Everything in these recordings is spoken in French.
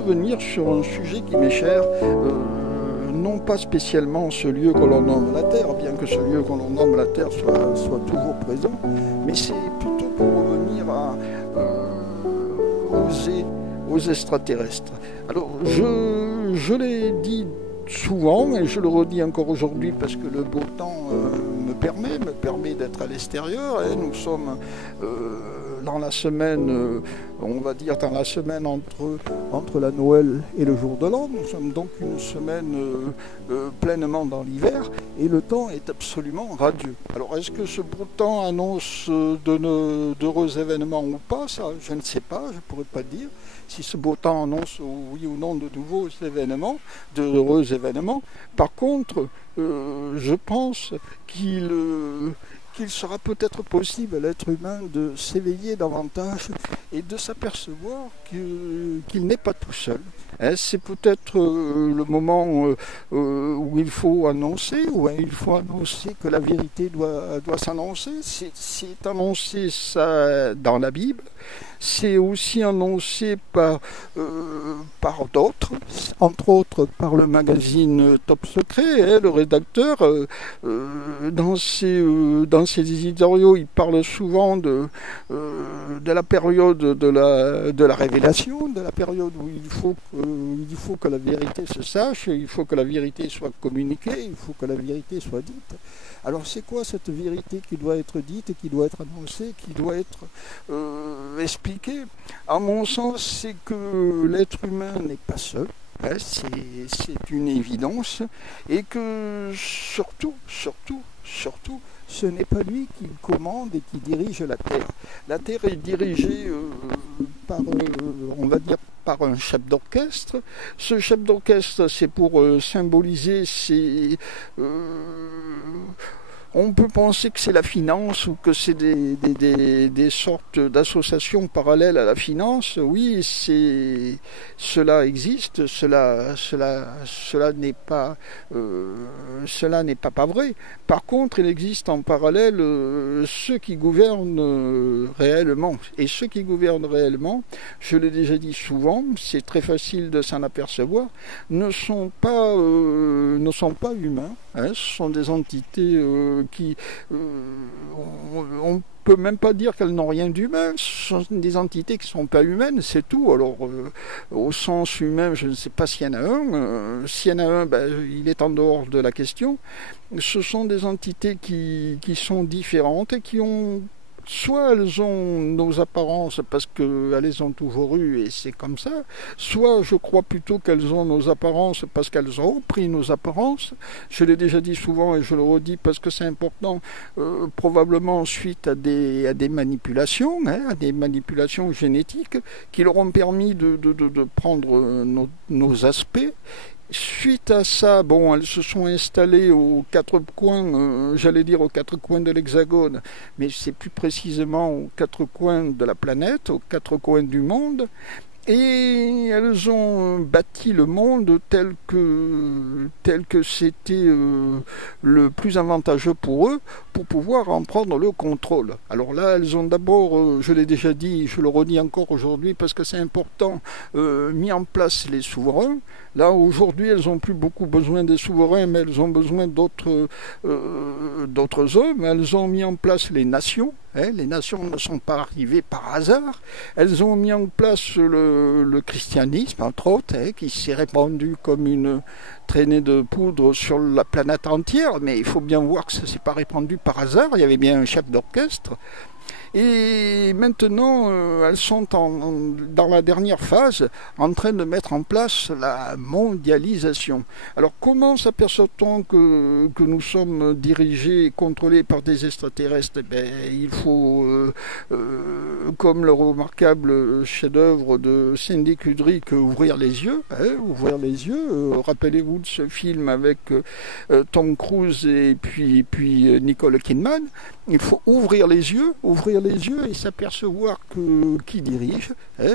revenir sur un sujet qui m'est cher, non pas spécialement ce lieu que l'on nomme la Terre, bien que ce lieu que l'on nomme la Terre soit toujours présent, mais c'est plutôt pour revenir aux extraterrestres. Alors, je l'ai dit souvent, et je le redis encore aujourd'hui parce que le beau temps me permet d'être à l'extérieur. Et nous sommes dans la semaine, on va dire dans la semaine entre la Noël et le jour de l'an. Nous sommes donc une semaine pleinement dans l'hiver et le temps est absolument radieux. Alors est-ce que ce beau temps annonce d'heureux événements ou pas? Ça, je ne sais pas, je ne pourrais pas dire. Si ce beau temps annonce oui ou non de nouveaux événements, d'heureux événements. Par contre, je pense qu'il sera peut-être possible à l'être humain de s'éveiller davantage et de s'apercevoir qu'il n'est pas tout seul. C'est peut-être le moment où il faut annoncer, que la vérité doit s'annoncer. C'est annoncé ça dans la Bible. C'est aussi annoncé par d'autres, entre autres par le magazine Top Secret. Le rédacteur, dans ses éditoriaux, il parle souvent de la période de la révélation, de la période où il faut que la vérité se sache, il faut que la vérité soit communiquée, il faut que la vérité soit dite. Alors c'est quoi cette vérité qui doit être dite, qui doit être annoncée, qui doit être expliquée? À mon sens, c'est que l'être humain n'est pas seul. C'est une évidence. Et que surtout, ce n'est pas lui qui commande et qui dirige la Terre. La Terre est dirigée on va dire, par un chef d'orchestre. Ce chef d'orchestre, c'est pour symboliser on peut penser que c'est la finance ou que c'est des sortes d'associations parallèles à la finance. Oui, cela existe, cela n'est pas vrai. Par contre, il existe en parallèle ceux qui gouvernent réellement. Et ceux qui gouvernent réellement, je l'ai déjà dit souvent, c'est très facile de s'en apercevoir, ne sont pas humains. Ce sont des entités qui... on peut même pas dire qu'elles n'ont rien d'humain. Ce sont des entités qui ne sont pas humaines, c'est tout. Alors, au sens humain, je ne sais pas s'il y en a un. S'il y en a un, il est en dehors de la question. Ce sont des entités qui sont différentes et qui ont... Soit elles ont nos apparences parce qu'elles les ont toujours eues et c'est comme ça, soit je crois plutôt qu'elles ont nos apparences parce qu'elles ont pris nos apparences. Je l'ai déjà dit souvent et je le redis parce que c'est important, probablement suite à des manipulations, à des manipulations génétiques qui leur ont permis de prendre nos aspects. Suite à ça, elles se sont installées aux quatre coins, aux quatre coins de l'Hexagone, mais c'est plus précisément aux quatre coins de la planète, aux quatre coins du monde. Et elles ont bâti le monde tel que c'était le plus avantageux pour eux, pour pouvoir en prendre le contrôle. Alors là, elles ont d'abord, je l'ai déjà dit, je le redis encore aujourd'hui parce que c'est important, mis en place les souverains. Là, aujourd'hui, elles n'ont plus beaucoup besoin des souverains, mais elles ont besoin d'autres hommes. Elles ont mis en place les nations. Les nations ne sont pas arrivées par hasard. Elles ont mis en place le christianisme, entre autres, qui s'est répandu comme une traînée de poudre sur la planète entière. Mais il faut bien voir que ça ne s'est pas répandu par hasard. Il y avait bien un chef d'orchestre. Et maintenant, elles sont dans la dernière phase, en train de mettre en place la mondialisation. Alors comment s'aperçoit-on que nous sommes dirigés et contrôlés par des extraterrestres? Il faut, comme le remarquable chef-d'œuvre de Cindy Kubrick, ouvrir les yeux. Rappelez-vous de ce film avec Tom Cruise et puis Nicole Kidman. Il faut ouvrir les yeux et s'apercevoir qui dirige,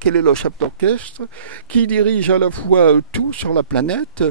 quel est le chef d'orchestre, qui dirige à la fois tout sur la planète.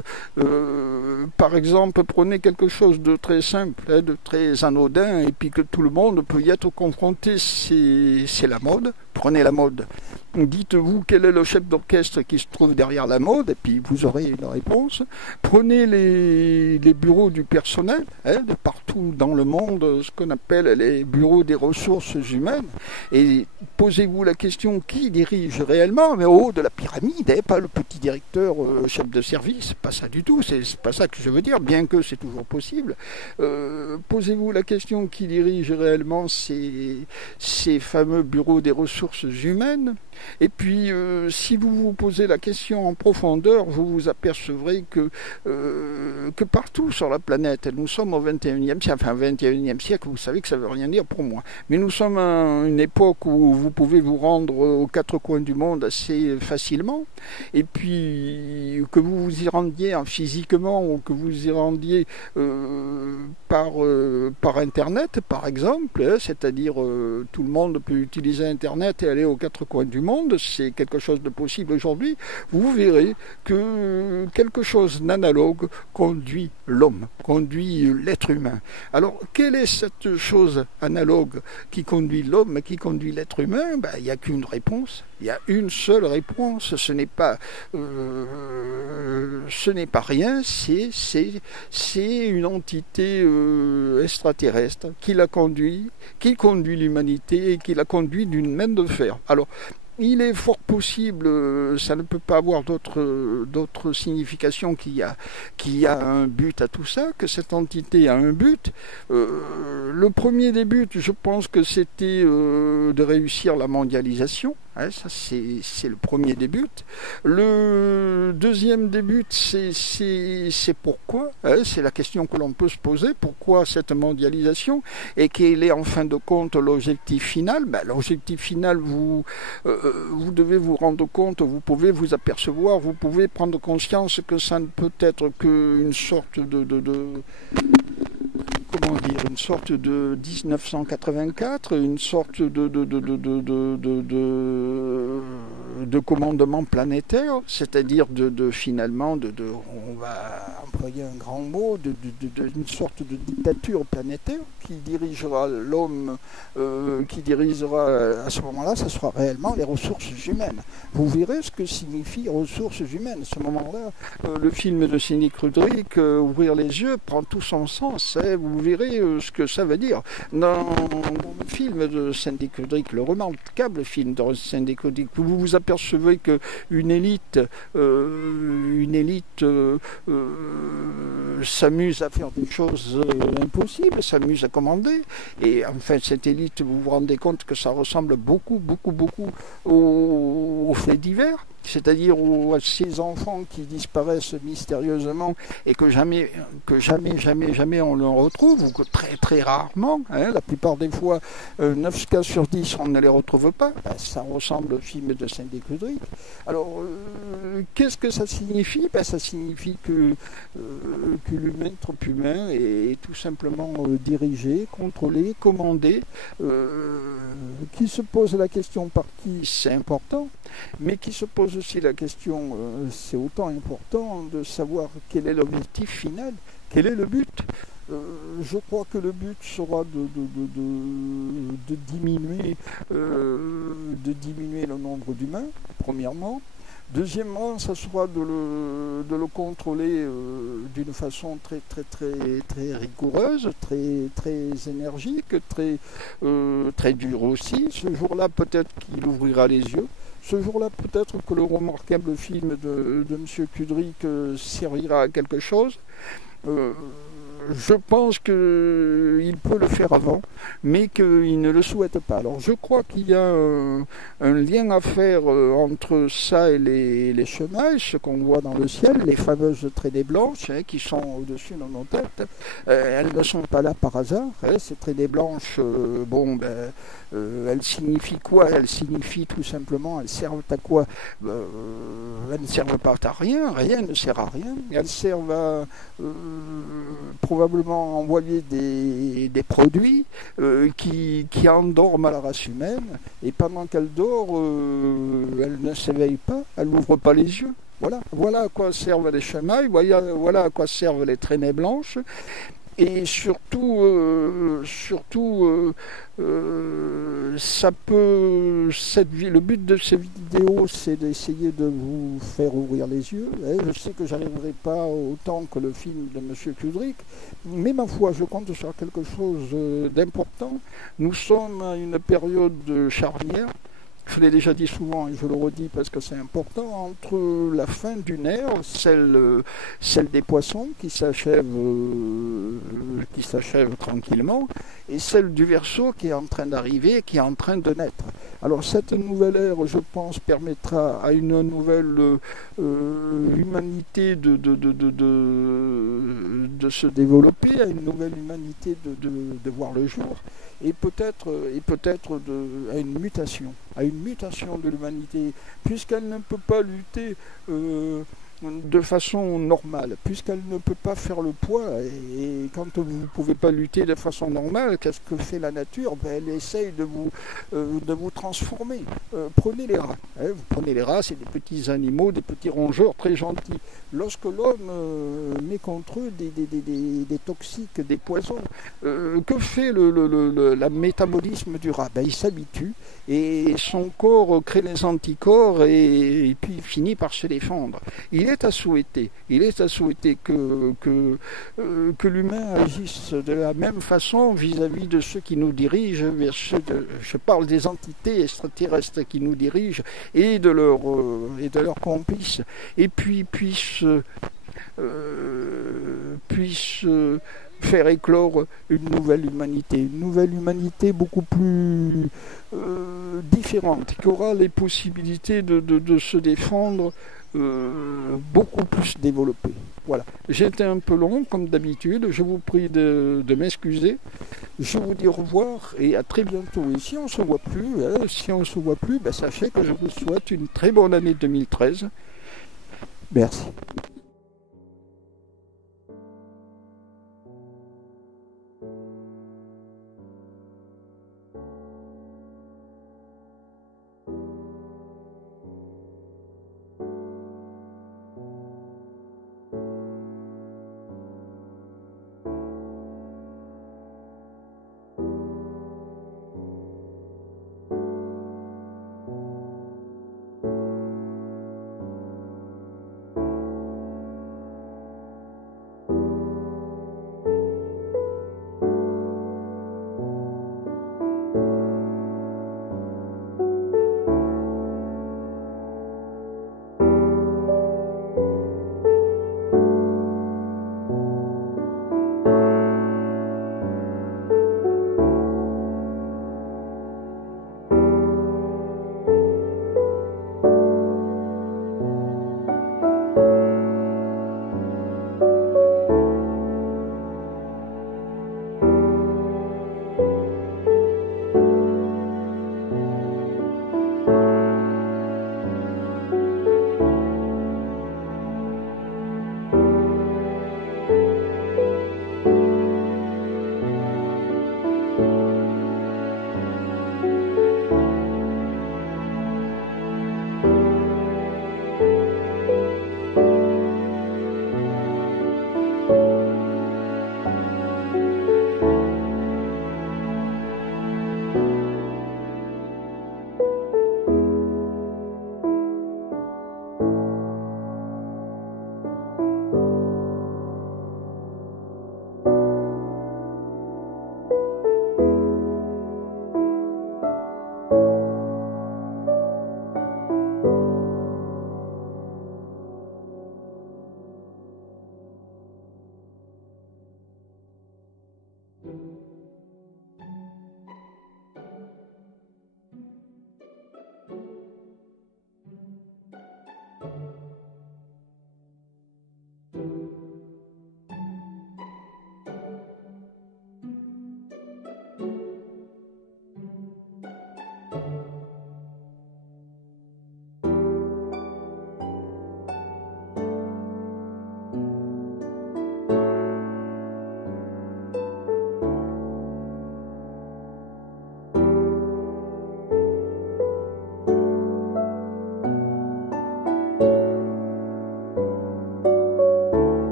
Par exemple, prenez quelque chose de très simple, de très anodin, et puis que tout le monde peut y être confronté, c'est la mode. Prenez la mode. Dites-vous quel est le chef d'orchestre qui se trouve derrière la mode, et puis vous aurez une réponse. Prenez les bureaux du personnel, de partout dans le monde, ce qu'on appelle les bureaux des ressources humaines, et posez-vous la question qui dirige réellement, mais au haut de la pyramide, pas le petit directeur, chef de service, pas ça du tout, c'est pas ça que je veux dire, bien que c'est toujours possible. Posez-vous la question qui dirige réellement ces fameux bureaux des ressources humaines. Et puis, si vous vous posez la question en profondeur, vous vous apercevrez que partout sur la planète, nous sommes au 21e siècle, enfin 21e siècle, vous savez que ça ne veut rien dire pour moi, mais nous sommes à une époque où vous pouvez vous rendre aux quatre coins du monde assez facilement, et puis que vous vous y rendiez physiquement ou que vous y rendiez par Internet, par exemple, c'est-à-dire tout le monde peut utiliser Internet et aller aux quatre coins du monde, c'est quelque chose de possible aujourd'hui, vous verrez que quelque chose d'analogue conduit l'homme, conduit l'être humain. Alors, quelle est cette chose analogue qui conduit l'homme, qui conduit l'être humain? Il n'y a qu'une réponse, il y a une seule réponse, ce n'est pas rien, c'est une entité extraterrestre qui l'a conduit, qui conduit l'humanité et qui l'a conduit d'une main de fer. Alors, il est fort possible, ça ne peut pas avoir d'autre signification qu'il y a un but à tout ça, que cette entité a un but. Le premier des buts, je pense que c'était de réussir la mondialisation. Ça c'est le premier des buts. Le deuxième des buts, c'est pourquoi. C'est la question que l'on peut se poser. Pourquoi cette mondialisation? Et quel est en fin de compte l'objectif final? L'objectif final, vous devez vous rendre compte, vous pouvez vous apercevoir, vous pouvez prendre conscience que ça ne peut être qu'une sorte une sorte de 1984, une sorte de commandement planétaire, c'est-à-dire finalement, on va employer un grand mot, une sorte de dictature planétaire qui dirigera l'homme, qui dirigera à ce moment-là, ce sera réellement les ressources humaines. Vous verrez ce que signifie ressources humaines. À ce moment-là, le film de Stanley Kubrick, Ouvrir les yeux, prend tout son sens. Vous verrez ce que ça veut dire. Dans le film de Stanley Kubrick, le remarquable film de Stanley Kubrick, vous vous apercevez qu'une élite s'amuse à faire des choses impossibles, s'amuse à commander, et enfin cette élite, vous vous rendez compte que ça ressemble beaucoup aux faits divers, c'est-à-dire à ces enfants qui disparaissent mystérieusement et que jamais on les retrouve, ou que très rarement, la plupart des fois, 9 cas sur 10, on ne les retrouve pas. Ça ressemble au film de Stanley Kubrick. Alors, qu'est-ce que ça signifie? Ça signifie que l'être humain est tout simplement dirigé, contrôlé, commandé, qui se pose la question par qui, c'est important, mais qui se pose aussi la question, c'est autant important, de savoir quel est l'objectif final, quel est le but. Je crois que le but sera de diminuer le nombre d'humains, premièrement. Deuxièmement, ça sera de le contrôler d'une façon très rigoureuse, très énergique, très dure aussi. Ce jour-là, peut-être qu'il ouvrira les yeux. Ce jour-là, peut-être que le remarquable film de M. Kubrick servira à quelque chose. Je pense qu'il peut le faire avant, mais qu'il ne le souhaite pas. Alors je crois qu'il y a un lien à faire entre ça et les chemailles, ce qu'on voit dans le ciel, les fameuses traînées blanches qui sont au-dessus de nos têtes. Elles ne sont pas là par hasard. Ces traînées blanches, elles signifient quoi? Elles signifient tout simplement, elles servent à quoi? Elles ne servent pas à rien, rien ne sert à rien. Elles servent à probablement envoyer des produits qui endorment la race humaine, et pendant qu'elle dort, elle ne s'éveille pas, elle n'ouvre pas les yeux. Voilà à quoi servent les chemailles, voilà à quoi servent les traînées blanches. Et surtout, ça peut, le but de ces vidéos, c'est d'essayer de vous faire ouvrir les yeux. Je sais que j'arriverai pas autant que le film de Monsieur Kubrick, mais ma foi, je compte sur quelque chose d'important. Nous sommes à une période charnière. Je l'ai déjà dit souvent et je le redis parce que c'est important, entre la fin d'une ère, celle des poissons qui s'achève tranquillement, et celle du Verseau qui est en train d'arriver, qui est en train de naître. Alors cette nouvelle ère, je pense, permettra à une nouvelle humanité de se développer, à une nouvelle humanité de voir le jour, et peut-être à une mutation de l'humanité, puisqu'elle ne peut pas lutter de façon normale, puisqu'elle ne peut pas faire le poids. Et quand vous ne pouvez pas lutter de façon normale, qu'est-ce que fait la nature? Elle essaye de vous transformer. Prenez les rats. Vous prenez les rats, c'est des petits animaux, des petits rongeurs très gentils. Lorsque l'homme met contre eux des toxiques, des poisons, que fait le métabolisme du rat? Il s'habitue et son corps crée les anticorps et puis il finit par se défendre. Il est à souhaiter que l'humain agisse de la même façon vis-à-vis de ceux qui nous dirigent, je parle des entités extraterrestres qui nous dirigent et de leurs complices, et puis puissent faire éclore une nouvelle humanité beaucoup plus différente, qui aura les possibilités de se défendre beaucoup plus développées. Voilà, j'étais un peu long comme d'habitude, je vous prie de m'excuser, je vous dis au revoir et à très bientôt. Et si on ne se voit plus, sachez que je vous souhaite une très bonne année 2013. Merci.